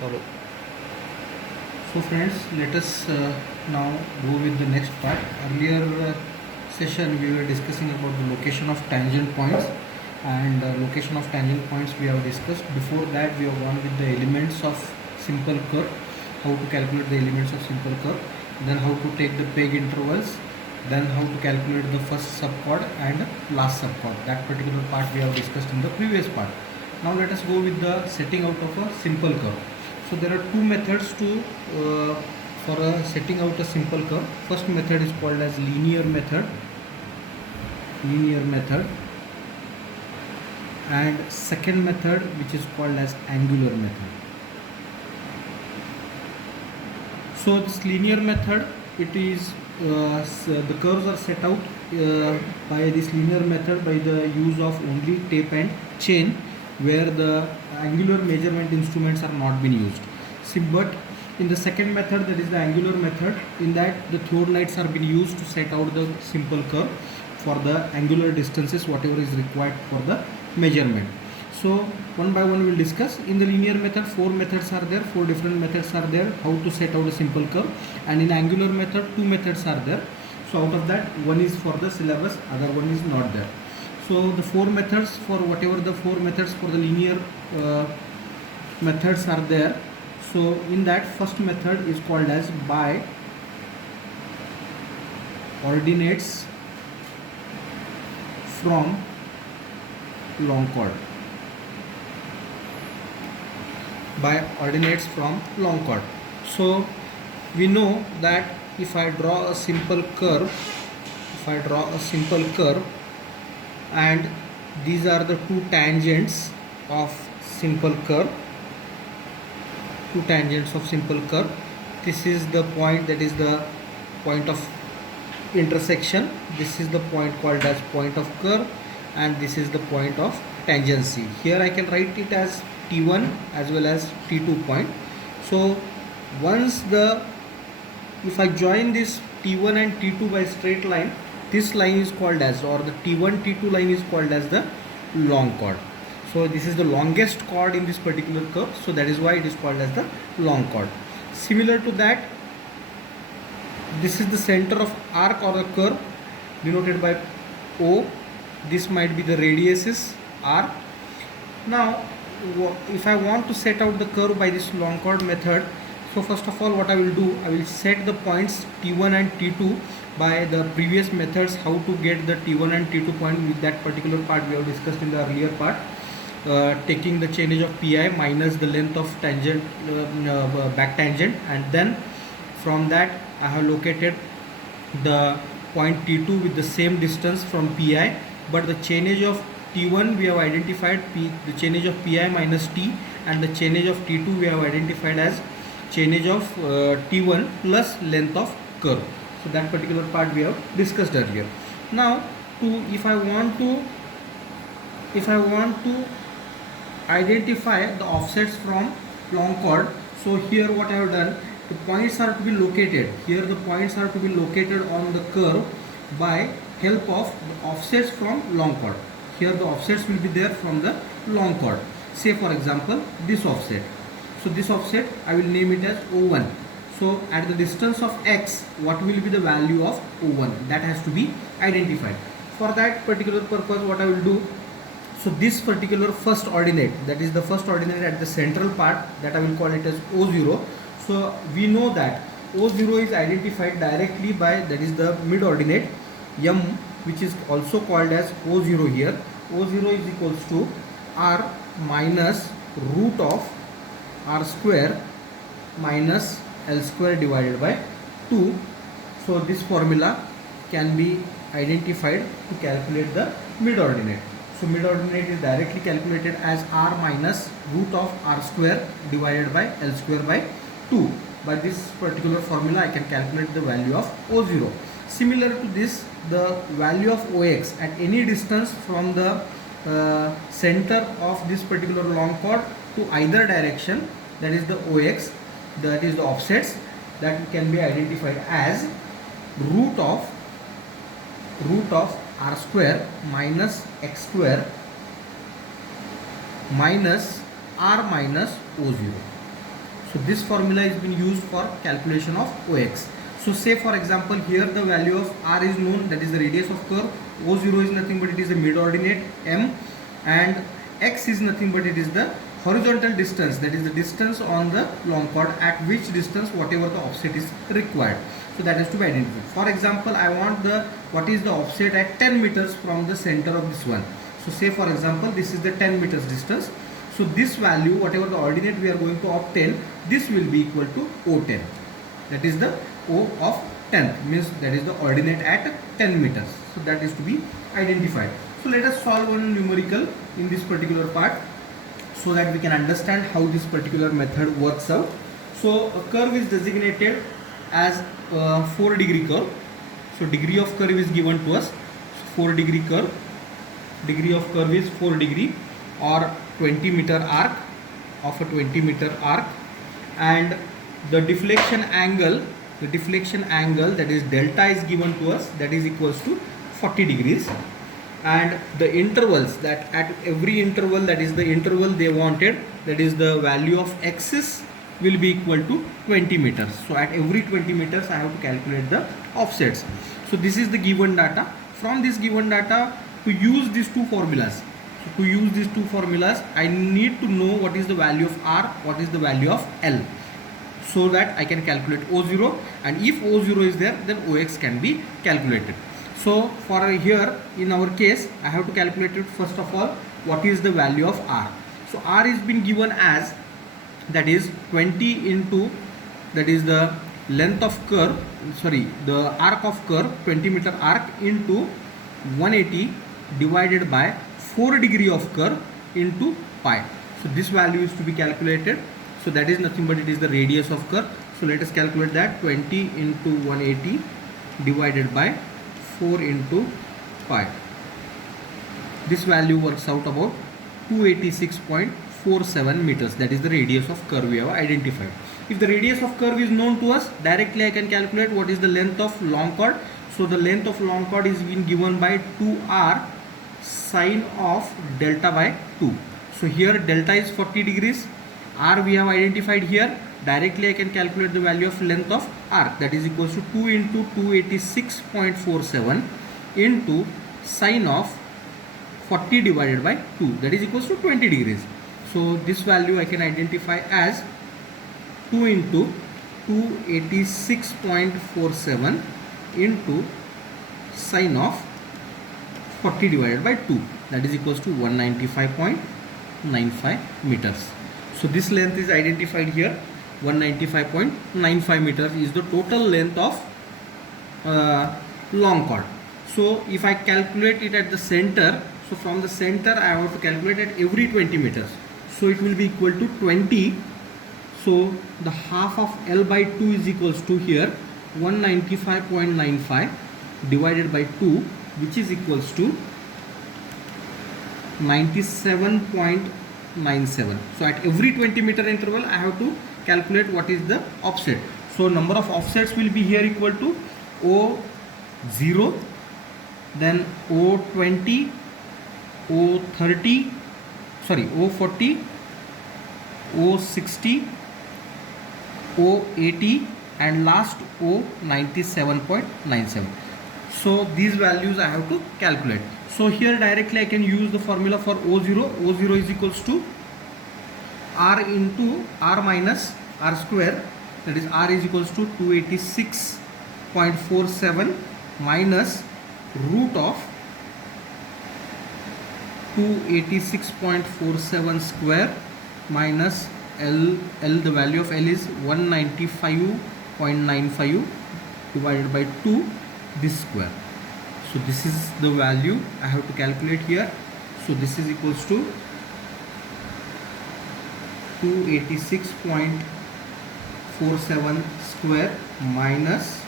चलो. So friends, let us now go with the next part. Earlier session we were discussing about the location of tangent points, and location of tangent points we have discussed. Before that we have gone with the elements of simple curve, how to calculate the elements of simple curve, then how to take the peg intervals, then how to calculate the first subchord and last subchord. That particular part we have discussed in the previous part. Now let us go with the setting out of a simple curve. So there are two methods to for setting out a simple curve. First method is called as linear method, and second method which is called as angular method. So this linear method, it is the curves are set out by this linear method by the use of only tape and chain, where the angular measurement instruments are not been used. See, but in the second method, that is the angular method, in that the theodolites are being used to set out the simple curve for the angular distances whatever is required for the measurement. So one by one we will discuss. In the linear method, four methods are there, four different methods are there how to set out a simple curve, and in angular method two methods are there. So out of that, one is for the syllabus, other one is not there. So the four methods, for whatever the four methods for the linear methods are there. So in that, first method is called as by ordinates from long chord. By ordinates from long chord. So we know that if I draw a simple curve, and these are the two tangents of simple curve, this is the point, that is the point of intersection, this is the point called as point of curve, and this is the point of tangency. Here I can write it as T1 as well as T2 point. So once if I join this T1 and T2 by straight line, this line is called as, or the T1 T2 line is called as the long chord. So this is the longest chord in this particular curve, so that is why it is called as the long chord. Similar to that, this is the center of arc or the curve denoted by O. This might be the radius is R. Now if I want to set out the curve by this long chord method, so first of all what I will do, I will set the points T1 and T2 by the previous methods, how to get the T1 and T2 point. With that particular part we have discussed in the earlier part, taking the change of pi minus the length of tangent, back tangent, and then from that I have located the point T2 with the same distance from pi, but the change of T1 we have identified the change of pi minus t, and the change of T2 we have identified as change of T1 plus length of curve. So that particular part we have discussed earlier. Now if I want to identify the offsets from long chord, so here what I have done, the points are to be located here, the points are to be located on the curve by help of the offsets from long chord. Here the offsets will be there from the long chord. Say for example this offset, so this offset I will name it as O1. So at the distance of x, what will be the value of O1, that has to be identified. For that particular purpose what I will do, so this particular first ordinate, that is the first ordinate at the central part, that I will call it as O0. So we know that O0 is identified directly by, that is the mid ordinate M, which is also called as O0 here. O0 is equals to R minus root of R square minus L square divided by 2. So this formula can be identified to calculate the mid ordinate. So mid ordinate is directly calculated as R minus root of R square divided by L square by 2. By this particular formula I can calculate the value of O0. Similar to this, the value of OX at any distance from the center of this particular long chord to either direction, that is the OX, that is the offsets, that can be identified as root of R square minus X square minus R minus O0. So this formula is being used for calculation of OX. So say for example here the value of R is known, that is the radius of curve. O0 is nothing but it is the mid ordinate M, and X is nothing but it is the horizontal distance, that is the distance on the long chord at which distance whatever the offset is required. So that is to be identified. For example, I want the what is the offset at 10 meters from the center of this one. So say for example this is the 10 meters distance. So this value, whatever the ordinate we are going to obtain, this will be equal to O10. That is the O of 10, means that is the ordinate at 10 meters. So that is to be identified. So let us solve one numerical in this particular part so that we can understand how this particular method works out. So a curve is designated as a 4-degree curve. So degree of curve is given to us, 4-degree curve. Degree of curve is 4 degree or 20 meter arc of a 20 meter arc, and the deflection angle that is delta is given to us, that is equals to 40 degrees, and the intervals, that at every interval, that is the interval they wanted, that is the value of axis will be equal to 20 meters. So at every 20 meters I have to calculate the offsets. So this is the given data. From this given data, to use these two formulas, I need to know what is the value of R, what is the value of L, so that I can calculate O0, and if O0 is there, then OX can be calculated. So for here in our case, I have to calculate it first of all, what is the value of R. So R is been given as, that is 20 into, that is the length of curve, the arc of curve, 20 meter arc into 180 divided by 4 degree of curve into pi. So this value is to be calculated. So that is nothing but it is the radius of curve. So let us calculate that, 20 into 180 divided by 4 into pi. This value works out about 286.47 meters. That is the radius of curve we have identified. If the radius of curve is known to us, directly I can calculate what is the length of long chord. So the length of long chord is being given by 2r sine of delta by 2. So here delta is 40 degrees, r we have identified here. Directly I can calculate the value of length of arc, that is equals to 2 into 286.47 into sine of 40 divided by 2, that is equals to 20 degrees. So this value I can identify as 2 into 286.47 into sine of 40 divided by 2, that is equals to 195.95 meters. So this length is identified here. 195.95 meters is the total length of long chord. So if I calculate it at the center, so from the center I have to calculate at every 20 meters. So it will be equal to 20. So the half of L by 2 is equals to here 195.95 divided by 2, which is equals to 97.97. So at every 20 meter interval I have to calculate what is the offset. So number of offsets will be here equal to O0, then O20, O30, O40, O60, O80 and last O97.97. So these values I have to calculate. So here directly I can use the formula for O0. O0 is equals to R into R minus R square, that is R is equals to 286.47 minus root of 286.47 square minus L, the value of L is 195.95 divided by 2, this square. So this is the value I have to calculate here. So this is equals to 286.47 square minus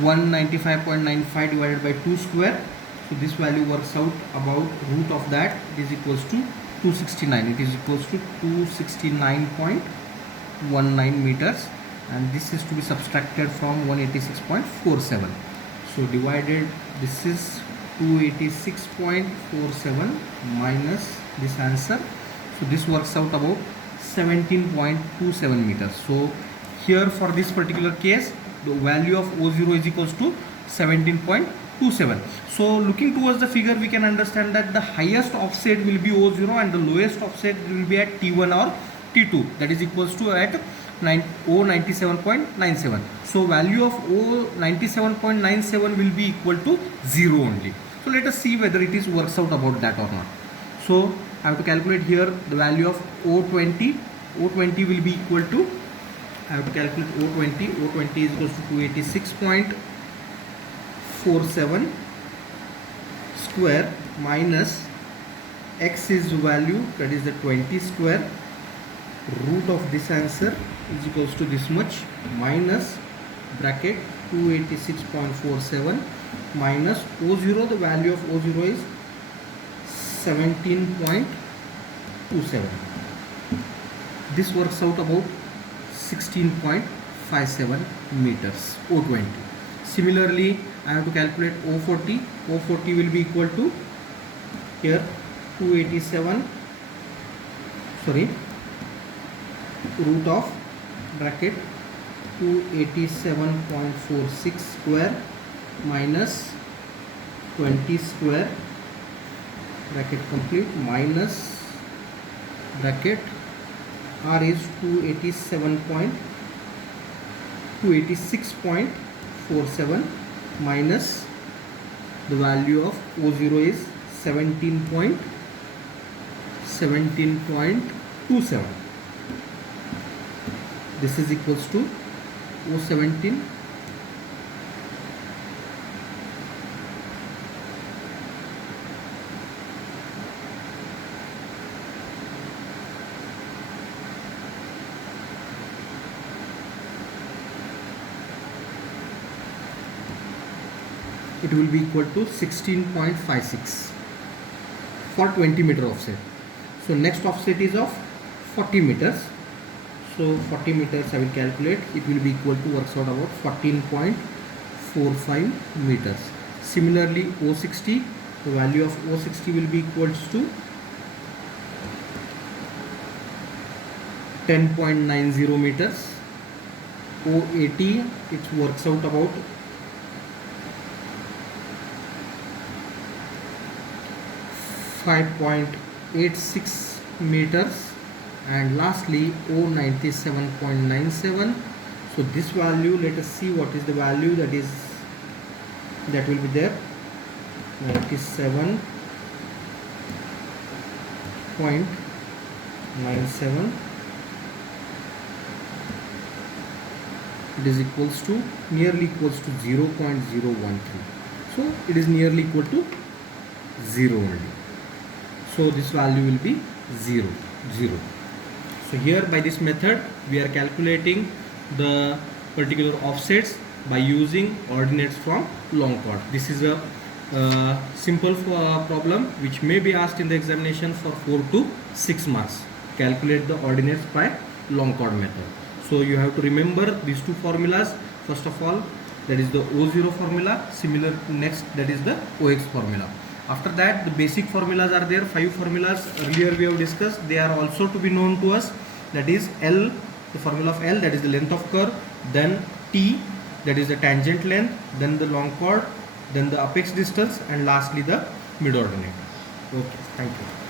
195.95 divided by 2 square. So this value works out about root of that, it is equals to 269. It is equals to 269.19 meters, and this is to be subtracted from 186.47. So divided, this is 286.47 minus this answer. So this works out about 17.27 meters. So here for this particular case, the value of O0 is equals to 17.27. So looking towards the figure, we can understand that the highest offset will be O0 and the lowest offset will be at T1 or T2, that is equals to at O97.97. So value of O97.97 will be equal to 0 only. So let us see whether it is works out about that or not. So I have to calculate here the value of O20. O20 will be equal to, I have to calculate O20. O20 is equals to 286.47 square minus x is value, that is the 20 square. Root of this answer is equals to this much minus bracket 286.47 minus O0, the value of O0 is 17.27. This works out about 16.57 meters, O20. Similarly, I have to calculate O40. O40 will be equal to here 287, root of bracket 287.46 square minus 20 square, bracket complete, minus bracket R is 286.47 minus the value of O0 is 17.27. This is equals to O17 it will be equal to 16.56 for 20 meter offset. So next offset is of 40 meters. So 40 meters I will calculate, it will be equal to, works out about 14.45 meters. Similarly O60, the value of O60 will be equals to 10.90 meters. O80, it works out about 5.86 meters. And lastly O97.97. so this value, let us see what is the value that will be there. 97.97, it is equals to, nearly equals to 0.013. so it is nearly equal to 0 only. So this value will be 0. So here by this method we are calculating the particular offsets by using ordinates from long chord. This is a simple problem which may be asked in the examination for 4 to 6 marks. Calculate the ordinates by long chord method. So you have to remember these two formulas. First of all, that is the O0 formula. Similar next, that is the OX formula. After that, the basic formulas are there, 5 formulas earlier we have discussed. They are also to be known to us, that is L, the formula of L, that is the length of curve, then T, that is the tangent length, then the long chord, then the apex distance, and lastly the mid ordinate. Okay, thank you.